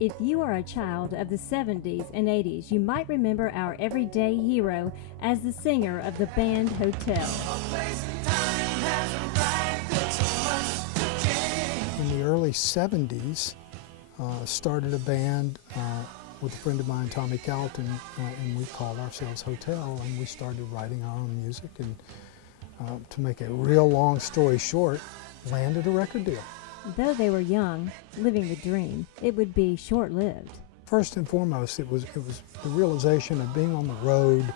If you are a child of the 70s and 80s, you might remember our everyday hero as the singer of the band Hotel. In the early 70s, started a band with a friend of mine, Tommy Calton, and we called ourselves Hotel, and we started writing our own music, and to make a real long story short, landed a record deal. Though they were young, living the dream, it would be short-lived. First and foremost, it was the realization of being on the road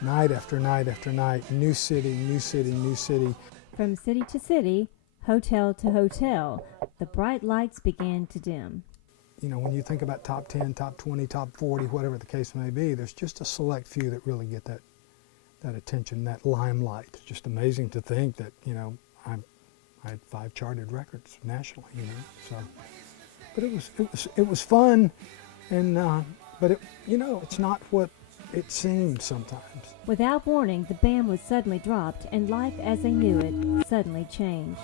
night after night after night, new city, new city, new city. From city to city, hotel to hotel, the bright lights began to dim. You know, when you think about top 10, top 20, top 40, whatever the case may be, there's just a select few that really get that attention, that limelight. It's just amazing to think that, you know, I had 5 charted records nationally, you know. So, but it was fun, and but it, you know, it's not what it seemed sometimes. Without warning, the band was suddenly dropped, and life as they knew it suddenly changed.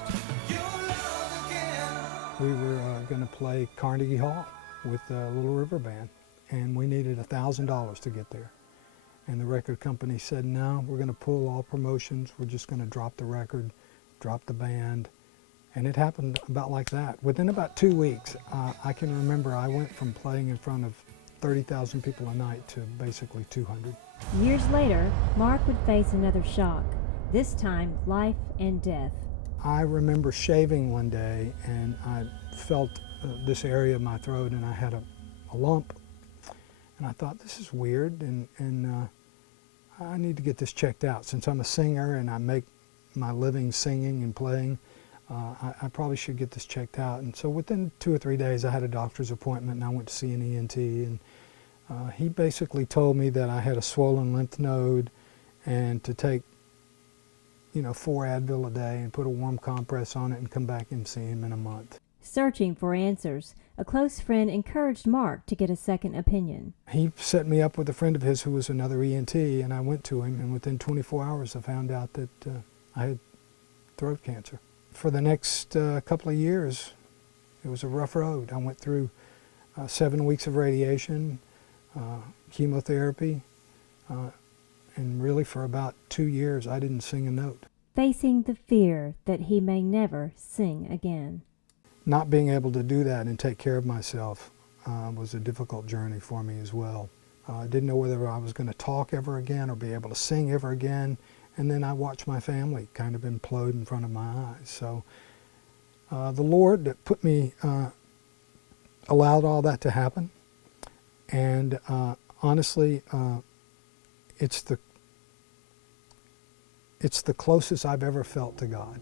We were going to play Carnegie Hall with the Little River Band, and we needed $1,000 to get there. And the record company said, no, we're going to pull all promotions. We're just going to drop the record, drop the band. And it happened about like that. Within about 2 weeks, I can remember I went from playing in front of 30,000 people a night to basically 200. Years later, Marc would face another shock, this time life and death. I remember shaving one day, and I felt this area of my throat, and I had a lump. And I thought, this is weird, and I need to get this checked out. Since I'm a singer and I make my living singing and playing, I probably should get this checked out. And so within 2 or 3 days, I had a doctor's appointment, and I went to see an ENT, and he basically told me that I had a swollen lymph node, and to take, you know, 4 Advil a day and put a warm compress on it and come back and see him in a month. Searching for answers, a close friend encouraged Marc to get a second opinion. He set me up with a friend of his who was another ENT, and I went to him, and within 24 hours I found out that I had throat cancer. For the next couple of years, it was a rough road. I went through 7 weeks of radiation, chemotherapy, and really for about 2 years I didn't sing a note. Facing the fear that he may never sing again. Not being able to do that and take care of myself was a difficult journey for me as well. I didn't know whether I was going to talk ever again or be able to sing ever again. And then I watched my family kind of implode in front of my eyes. So the Lord that put me, allowed all that to happen. And honestly, it's the closest I've ever felt to God.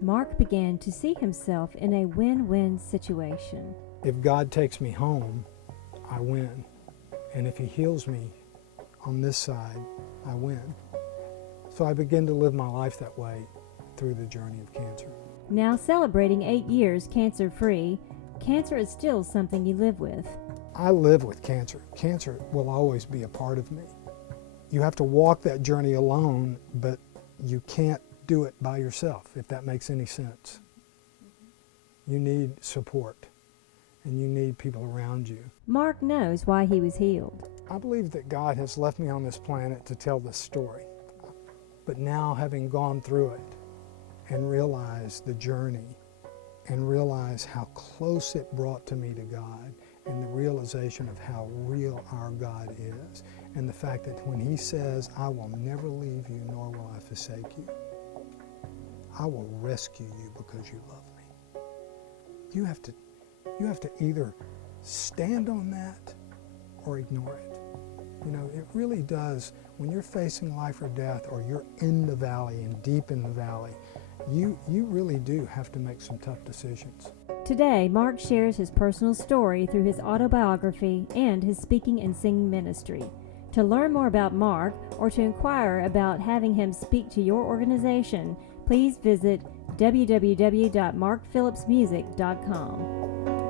Marc began to see himself in a win-win situation. If God takes me home, I win. And if He heals me on this side, I win. So I began to live my life that way through the journey of cancer. Now celebrating 8 years cancer-free, cancer is still something you live with. I live with cancer. Cancer will always be a part of me. You have to walk that journey alone, but you can't do it by yourself, if that makes any sense. You need support, and you need people around you. Marc knows why he was healed. I believe that God has left me on this planet to tell this story. But now, having gone through it and realized the journey and realized how close it brought to me to God, and the realization of how real our God is, and the fact that when He says, I will never leave you nor will I forsake you, I will rescue you because you love me. You have to either stand on that or ignore it. You know, it really does, when you're facing life or death, or you're in the valley and deep in the valley, you really do have to make some tough decisions. Today, Marc shares his personal story through his autobiography and his speaking and singing ministry. To learn more about Marc or to inquire about having him speak to your organization, please visit www.marcphillipsmusic.com.